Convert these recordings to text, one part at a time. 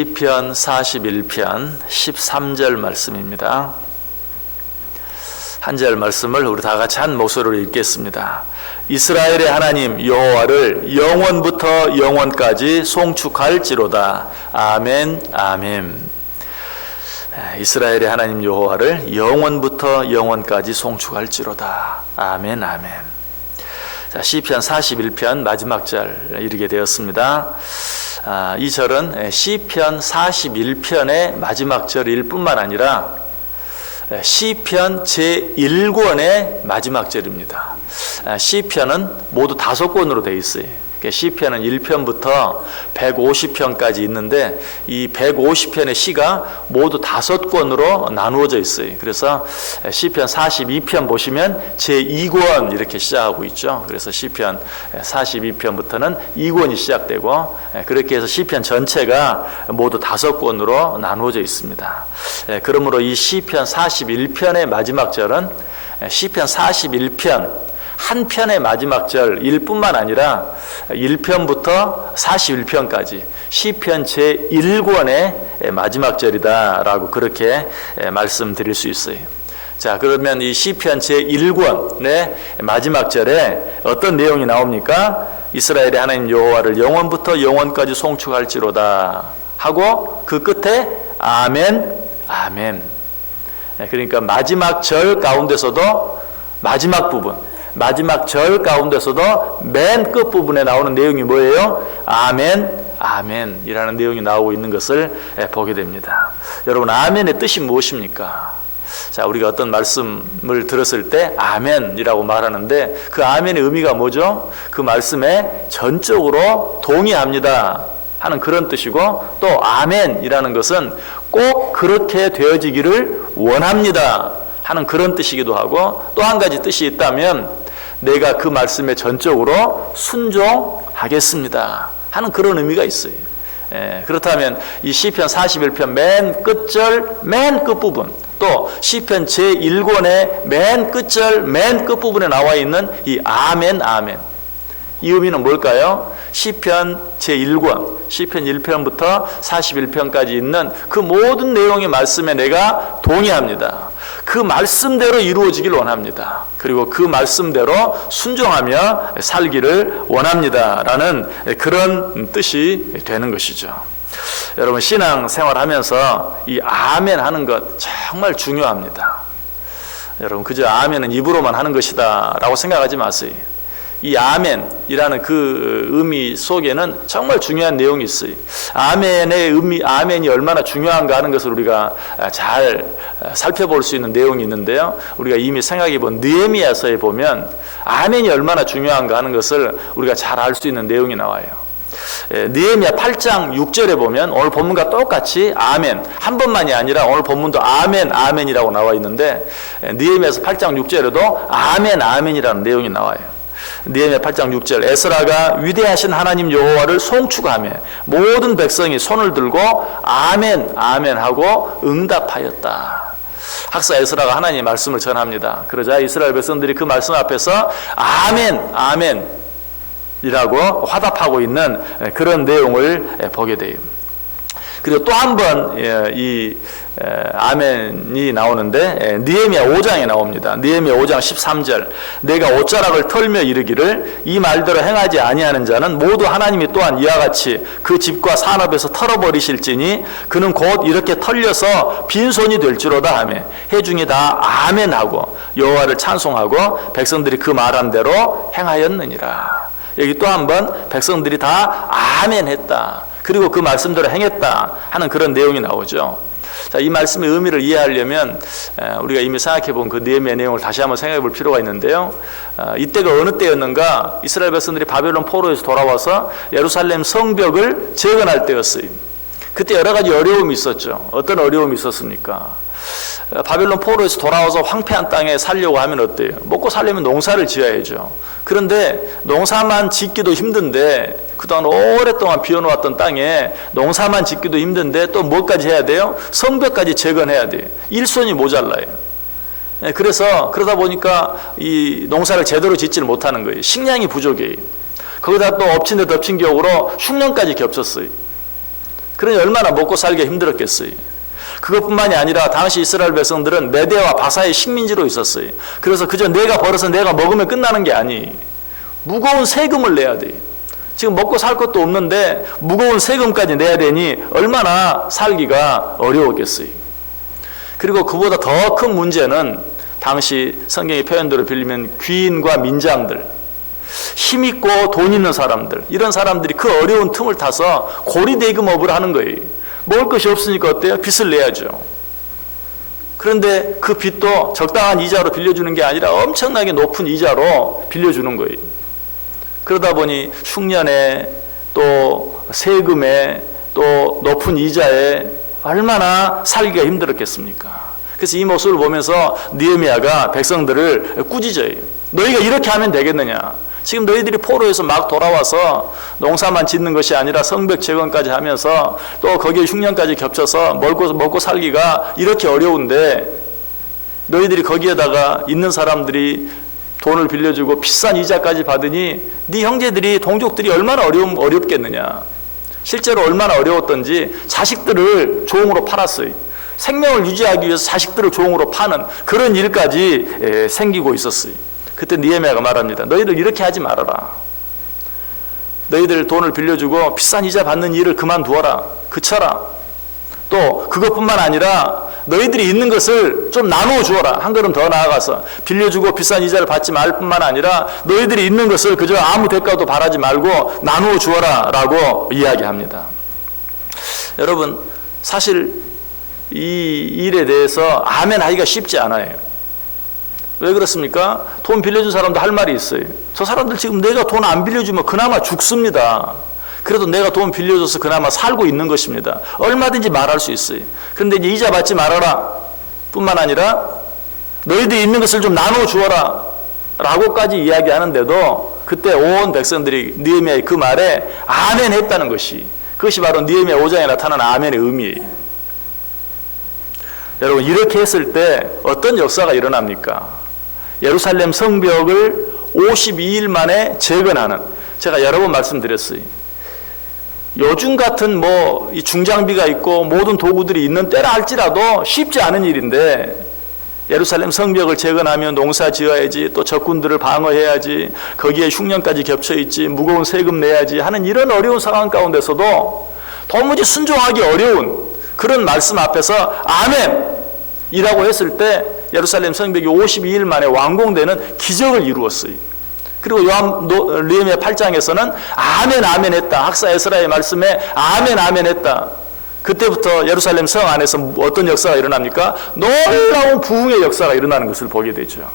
시편 41편 13절 말씀입니다. 한 절 말씀을 우리 다 같이 한 목소리로 읽겠습니다. 이스라엘의 하나님 여호와를 영원부터 영원까지 송축할지로다. 아멘 아멘. 이스라엘의 하나님 여호와를 영원부터 영원까지 송축할지로다. 아멘 아멘. 자, 시편 41편 마지막 절 이르게 되었습니다. 이 절은 시편 41편의 마지막 절일 뿐만 아니라 시편 제1권의 마지막 절입니다. 시편은 모두 5권으로 되어 있어요. 시편은 1편부터 150편까지 있는데 이 150편의 시가 모두 5권으로 나누어져 있어요. 그래서 시편 42편 보시면 제2권 이렇게 시작하고 있죠. 그래서 시편 42편부터는 2권이 시작되고 그렇게 해서 시편 전체가 모두 5권으로 나누어져 있습니다. 그러므로 이 시편 41편의 마지막 절은 시편 41편 한 편의 마지막 절일 뿐만 아니라 1편부터 41편까지 시편 제1권의 마지막 절이다라고 그렇게 말씀드릴 수 있어요. 자, 그러면 이 시편 제1권의 마지막 절에 어떤 내용이 나옵니까? 이스라엘의 하나님 여호와를 영원부터 영원까지 송축할지로다 하고 그 끝에 아멘 아멘. 그러니까 마지막 절 가운데서도 마지막 절 가운데서도 맨 끝부분에 나오는 내용이 뭐예요? 아멘, 아멘이라는 내용이 나오고 있는 것을 보게 됩니다. 여러분, 아멘의 뜻이 무엇입니까? 자, 우리가 어떤 말씀을 들었을 때 아멘이라고 말하는데 그 아멘의 의미가 뭐죠? 그 말씀에 전적으로 동의합니다 하는 그런 뜻이고, 또 아멘이라는 것은 꼭 그렇게 되어지기를 원합니다 하는 그런 뜻이기도 하고, 또 한 가지 뜻이 있다면 내가 그 말씀에 전적으로 순종하겠습니다 하는 그런 의미가 있어요. 그렇다면 이 시편 41편 맨 끝절 맨 끝부분, 또 시편 제1권의 맨 끝절 맨 끝부분에 나와 있는 이 아멘 아멘, 이 의미는 뭘까요? 시편 제1권, 시편 1편부터 41편까지 있는 그 모든 내용의 말씀에 내가 동의합니다. 그 말씀대로 이루어지길 원합니다. 그리고 그 말씀대로 순종하며 살기를 원합니다 라는 그런 뜻이 되는 것이죠. 여러분, 신앙생활하면서 이 아멘 하는 것 정말 중요합니다. 여러분, 그저 아멘은 입으로만 하는 것이다 라고 생각하지 마세요. 이 아멘이라는 그 의미 속에는 정말 중요한 내용이 있어요. 아멘의 의미, 아멘이 얼마나 중요한가 하는 것을 우리가 잘 살펴볼 수 있는 내용이 있는데요. 우리가 이미 생각해 본 느헤미야서에 보면 아멘이 얼마나 중요한가 하는 것을 우리가 잘 알 수 있는 내용이 나와요. 느헤미야 8장 6절에 보면 오늘 본문과 똑같이 아멘, 한 번만이 아니라 오늘 본문도 아멘, 아멘이라고 나와 있는데 느헤미야서 8장 6절에도 아멘, 아멘이라는 내용이 나와요. 느헤미야 8장 6절, 에스라가 위대하신 하나님 여호와를 송축하며 모든 백성이 손을 들고 아멘 아멘 하고 응답하였다. 학사 에스라가 하나님의 말씀을 전합니다. 그러자 이스라엘 백성들이 그 말씀 앞에서 아멘 아멘 이라고 화답하고 있는 그런 내용을 보게 돼요. 그리고 또 한 번 이 아멘이 나오는데 느헤미야 5장에 나옵니다. 느헤미야 5장 13절, 내가 옷자락을 털며 이르기를 이 말대로 행하지 아니하는 자는 모두 하나님이 또한 이와 같이 그 집과 산업에서 털어버리실지니 그는 곧 이렇게 털려서 빈손이 될지로다 하며 회중이 다 아멘하고 여호와를 찬송하고 백성들이 그 말한 대로 행하였느니라. 여기 또 한 번 백성들이 다 아멘했다, 그리고 그 말씀대로 행했다 하는 그런 내용이 나오죠. 자, 이 말씀의 의미를 이해하려면 우리가 이미 생각해 본 그 느헤미야 내용을 다시 한번 생각해 볼 필요가 있는데요. 이때가 어느 때였는가? 이스라엘 백성들이 바벨론 포로에서 돌아와서 예루살렘 성벽을 재건할 때였어요. 그때 여러 가지 어려움이 있었죠. 어떤 어려움이 있었습니까? 바벨론 포로에서 돌아와서 황폐한 땅에 살려고 하면 어때요? 먹고 살려면 농사를 지어야죠. 그런데 농사만 짓기도 힘든데, 그동안 오랫동안 비워놓았던 땅에 농사만 짓기도 힘든데 또 뭐까지 해야 돼요? 성벽까지 재건해야 돼요. 일손이 모자라요. 그래서 그러다 보니까 이 농사를 제대로 짓지를 못하는 거예요. 식량이 부족해요. 거기다 또 엎친 데 덮친 격으로 흉년까지 겹쳤어요. 그러니 얼마나 먹고 살기 힘들었겠어요. 그것뿐만이 아니라 당시 이스라엘 백성들은 메대와 바사의 식민지로 있었어요. 그래서 그저 내가 벌어서 내가 먹으면 끝나는 게 아니, 무거운 세금을 내야 돼. 지금 먹고 살 것도 없는데 무거운 세금까지 내야 되니 얼마나 살기가 어려웠겠어요. 그리고 그보다 더 큰 문제는 당시 성경의 표현대로 빌리면 귀인과 민장들, 힘있고 돈 있는 사람들, 이런 사람들이 그 어려운 틈을 타서 고리대금업을 하는 거예요. 먹을 것이 없으니까 어때요? 빚을 내야죠. 그런데 그 빚도 적당한 이자로 빌려주는 게 아니라 엄청나게 높은 이자로 빌려주는 거예요. 그러다 보니 흉년에 또 세금에 또 높은 이자에 얼마나 살기가 힘들었겠습니까? 그래서 이 모습을 보면서 느헤미야가 백성들을 꾸짖어요. 너희가 이렇게 하면 되겠느냐? 지금 너희들이 포로에서 막 돌아와서 농사만 짓는 것이 아니라 성벽 재건까지 하면서 또 거기에 흉년까지 겹쳐서 먹고 살기가 이렇게 어려운데 너희들이 거기에다가 있는 사람들이 돈을 빌려주고 비싼 이자까지 받으니 네 형제들이 동족들이 얼마나 어렵겠느냐. 실제로 얼마나 어려웠던지 자식들을 종으로 팔았어요. 생명을 유지하기 위해서 자식들을 종으로 파는 그런 일까지 생기고 있었어요. 그때 느헤미야가 말합니다. 너희들 이렇게 하지 말아라. 너희들 돈을 빌려주고 비싼 이자 받는 일을 그만두어라. 그쳐라. 또 그것뿐만 아니라 너희들이 있는 것을 좀 나누어 주어라. 한 걸음 더 나아가서 빌려주고 비싼 이자를 받지 말 뿐만 아니라 너희들이 있는 것을 그저 아무 대가도 바라지 말고 나누어 주어라 라고 이야기합니다. 여러분, 사실 이 일에 대해서 아멘 하기가 쉽지 않아요. 왜 그렇습니까? 돈 빌려준 사람도 할 말이 있어요. 저 사람들 지금 내가 돈 안 빌려주면 그나마 죽습니다. 그래도 내가 돈 빌려줘서 그나마 살고 있는 것입니다. 얼마든지 말할 수 있어요. 그런데 이제 이자 받지 말아라 뿐만 아니라 너희들이 있는 것을 좀 나눠 주어라 라고까지 이야기하는데도 그때 온 백성들이 느헤미야의 그 말에 아멘 했다는 것이, 그것이 바로 느헤미야 5장에 나타난 아멘의 의미예요. 여러분, 이렇게 했을 때 어떤 역사가 일어납니까? 예루살렘 성벽을 52일 만에 재건하는, 제가 여러 번 말씀드렸어요. 요즘 같은 이 중장비가 있고 모든 도구들이 있는 때라 할지라도 쉽지 않은 일인데, 예루살렘 성벽을 재건하면 농사 지어야지, 또 적군들을 방어해야지, 거기에 흉년까지 겹쳐있지, 무거운 세금 내야지 하는 이런 어려운 상황 가운데서도 도무지 순종하기 어려운 그런 말씀 앞에서 아멘이라고 했을 때 예루살렘 성벽이 52일 만에 완공되는 기적을 이루었어요. 그리고 느헤미야 8장에서는 아멘 아멘 했다. 학사 에스라의 말씀에 아멘 아멘 했다. 그때부터 예루살렘 성 안에서 어떤 역사가 일어납니까? 놀라운 부흥의 역사가 일어나는 것을 보게 되죠.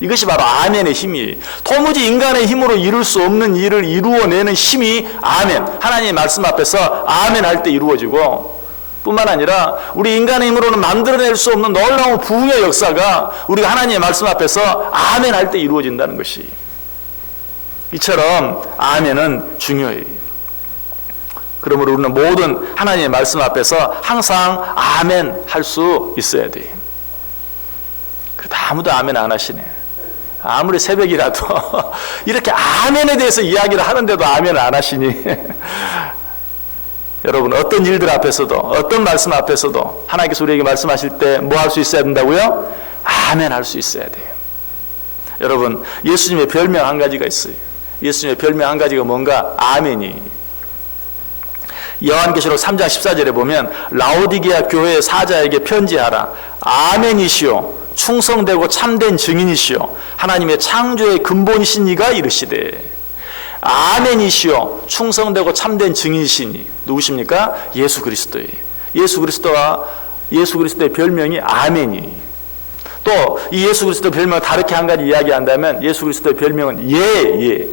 이것이 바로 아멘의 힘이에요. 도무지 인간의 힘으로 이룰 수 없는 일을 이루어내는 힘이 아멘, 하나님의 말씀 앞에서 아멘 할 때 이루어지고, 뿐만 아니라 우리 인간의 힘으로는 만들어낼 수 없는 놀라운 부흥의 역사가 우리가 하나님의 말씀 앞에서 아멘 할 때 이루어진다는 것이, 이처럼 아멘은 중요해요. 그러므로 우리는 모든 하나님의 말씀 앞에서 항상 아멘 할 수 있어야 돼요. 그래도 아무도 아멘 안 하시네. 아무리 새벽이라도 이렇게 아멘에 대해서 이야기를 하는데도 아멘을 안 하시니 여러분, 어떤 일들 앞에서도, 어떤 말씀 앞에서도 하나님께서 우리에게 말씀하실 때 뭐 할 수 있어야 된다고요? 아멘 할 수 있어야 돼요. 여러분, 예수님의 별명 한 가지가 있어요. 예수님의 별명 한 가지가 뭔가? 아멘이. 요한계시록 3장 14절에 보면 라오디게아 교회의 사자에게 편지하라. 아멘이시오. 충성되고 참된 증인이시오. 하나님의 창조의 근본이신 이가 이르시되. 아멘이시오. 충성되고 참된 증인이시니. 누구십니까? 예수 그리스도예요. 예수 그리스도의 별명이 아멘이. 또 이 예수 그리스도의 별명을 다르게 한 가지 이야기한다면 예수 그리스도의 별명은 예.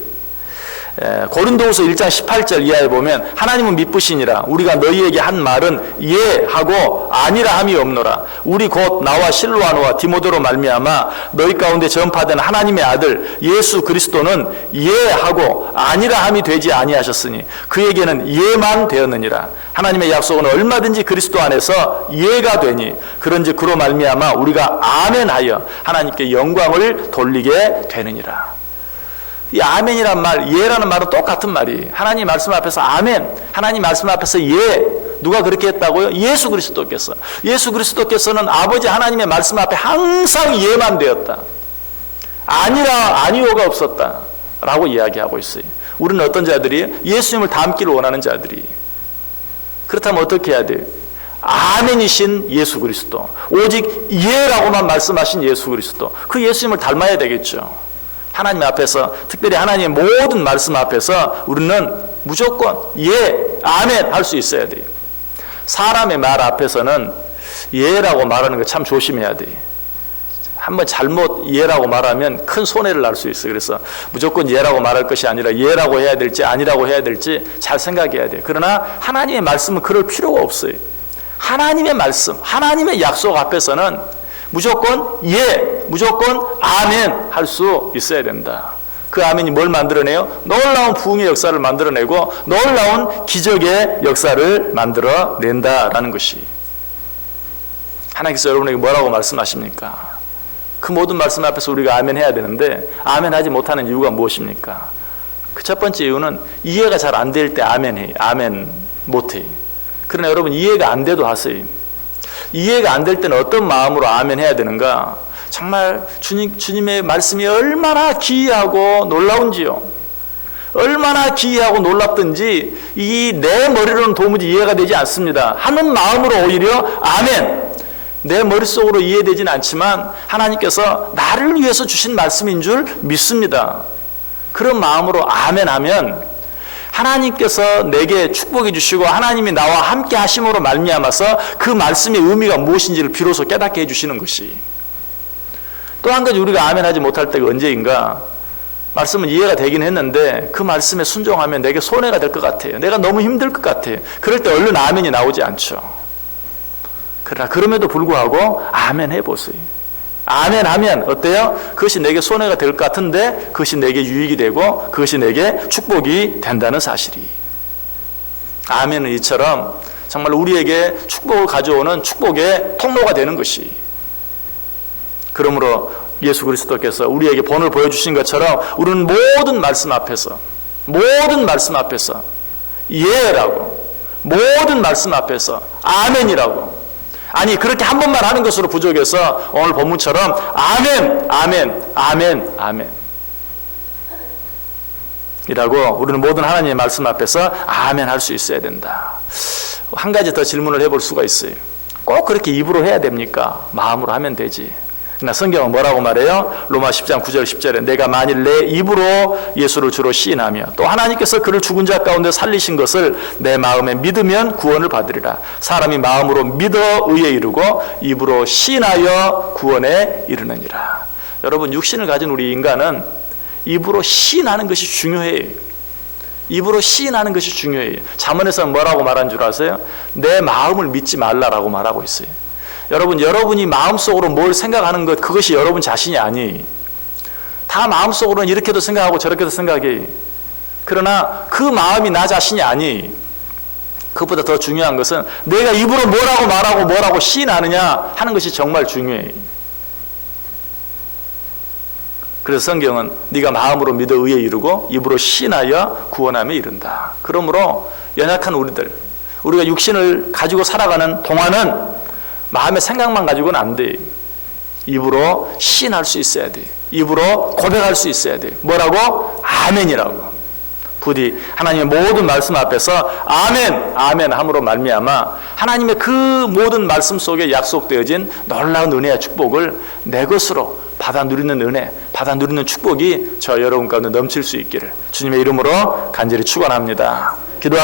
고린도후서 1장 18절 이하에 보면 하나님은 미쁘시니라. 우리가 너희에게 한 말은 예 하고 아니라 함이 없노라. 우리 곧 나와 실로아노와 디모데로 말미암아 너희 가운데 전파된 하나님의 아들 예수 그리스도는 예 하고 아니라 함이 되지 아니하셨으니 그에게는 예만 되었느니라. 하나님의 약속은 얼마든지 그리스도 안에서 예가 되니 그런즉 그로 말미암아 우리가 아멘하여 하나님께 영광을 돌리게 되느니라. 이 아멘이란 말, 예라는 말은 똑같은 말이에요. 하나님 말씀 앞에서 아멘, 하나님 말씀 앞에서 예. 누가 그렇게 했다고요? 예수 그리스도께서. 예수 그리스도께서는 아버지 하나님의 말씀 앞에 항상 예만 되었다. 아니오가 없었다. 라고 이야기하고 있어요. 우리는 어떤 자들이에요? 예수님을 닮기를 원하는 자들이. 그렇다면 어떻게 해야 돼요? 아멘이신 예수 그리스도, 오직 예라고만 말씀하신 예수 그리스도, 그 예수님을 닮아야 되겠죠. 하나님 앞에서, 특별히 하나님의 모든 말씀 앞에서 우리는 무조건 예, 아멘 할 수 있어야 돼요. 사람의 말 앞에서는 예라고 말하는 거 참 조심해야 돼요. 한번 잘못 예라고 말하면 큰 손해를 날 수 있어요. 그래서 무조건 예라고 말할 것이 아니라 예라고 해야 될지 아니라고 해야 될지 잘 생각해야 돼요. 그러나 하나님의 말씀은 그럴 필요가 없어요. 하나님의 말씀, 하나님의 약속 앞에서는 무조건 예, 무조건 아멘 할 수 있어야 된다. 그 아멘이 뭘 만들어내요? 놀라운 부흥의 역사를 만들어내고 놀라운 기적의 역사를 만들어낸다라는 것이. 하나님께서 여러분에게 뭐라고 말씀하십니까? 그 모든 말씀 앞에서 우리가 아멘 해야 되는데 아멘 하지 못하는 이유가 무엇입니까? 그 첫 번째 이유는 이해가 잘 안 될 때 아멘 못해. 그러나 여러분 이해가 안 돼도 하세요. 이해가 안 될 때는 어떤 마음으로 아멘 해야 되는가? 정말 주님의 말씀이 얼마나 기이하고 놀라운지요. 얼마나 기이하고 놀랍든지 이 내 머리로는 도무지 이해가 되지 않습니다 하는 마음으로 오히려 아멘. 내 머릿속으로 이해되지는 않지만 하나님께서 나를 위해서 주신 말씀인 줄 믿습니다. 그런 마음으로 아멘 하면 하나님께서 내게 축복해 주시고 하나님이 나와 함께 하심으로 말미암아서 그 말씀의 의미가 무엇인지를 비로소 깨닫게 해주시는 것이. 또 한 가지 우리가 아멘 하지 못할 때가 언제인가? 말씀은 이해가 되긴 했는데 그 말씀에 순종하면 내게 손해가 될 것 같아요. 내가 너무 힘들 것 같아요. 그럴 때 얼른 아멘이 나오지 않죠. 그러나 그럼에도 불구하고 아멘 해보세요. 아멘 하면 어때요? 그것이 내게 손해가 될 것 같은데 그것이 내게 유익이 되고 그것이 내게 축복이 된다는 사실이. 아멘은 이처럼 정말 우리에게 축복을 가져오는 축복의 통로가 되는 것이. 그러므로 예수 그리스도께서 우리에게 본을 보여주신 것처럼 우리는 모든 말씀 앞에서 예라고, 모든 말씀 앞에서 아멘이라고. 아니 그렇게 한 번만 하는 것으로 부족해서 오늘 본문처럼 아멘, 아멘, 아멘, 아멘 이라고 우리는 모든 하나님의 말씀 앞에서 아멘 할 수 있어야 된다. 한 가지 더 질문을 해볼 수가 있어요. 꼭 그렇게 입으로 해야 됩니까? 마음으로 하면 되지. 그러나 성경은 뭐라고 말해요? 로마 10장 9절 10절에 내가 만일 내 입으로 예수를 주로 시인하며 또 하나님께서 그를 죽은 자 가운데 살리신 것을 내 마음에 믿으면 구원을 받으리라. 사람이 마음으로 믿어 의에 이르고 입으로 시인하여 구원에 이르느니라. 여러분 육신을 가진 우리 인간은 입으로 시인하는 것이 중요해요. 입으로 시인하는 것이 중요해요. 잠언에서는 뭐라고 말한 줄 아세요? 내 마음을 믿지 말라라고 말하고 있어요. 여러분이 마음속으로 뭘 생각하는 것, 그것이 여러분 자신이 아니에요. 다 마음속으로는 이렇게도 생각하고 저렇게도 생각해요. 그러나 그 마음이 나 자신이 아니에요. 그것보다 더 중요한 것은 내가 입으로 뭐라고 말하고 뭐라고 시인하느냐 하는 것이 정말 중요해요. 그래서 성경은 네가 마음으로 믿어 의에 이르고 입으로 시인하여 구원함에 이른다. 그러므로 연약한 우리가 육신을 가지고 살아가는 동안은 마음의 생각만 가지고는 안 돼. 입으로 시인할 수 있어야 돼. 입으로 고백할 수 있어야 돼. 뭐라고? 아멘이라고. 부디 하나님의 모든 말씀 앞에서 아멘, 아멘 함으로 말미암아 하나님의 그 모든 말씀 속에 약속되어진 놀라운 은혜와 축복을 내 것으로 받아 누리는 은혜, 받아 누리는 축복이 저 여러분 가운데 넘칠 수 있기를 주님의 이름으로 간절히 축원합니다. 기도하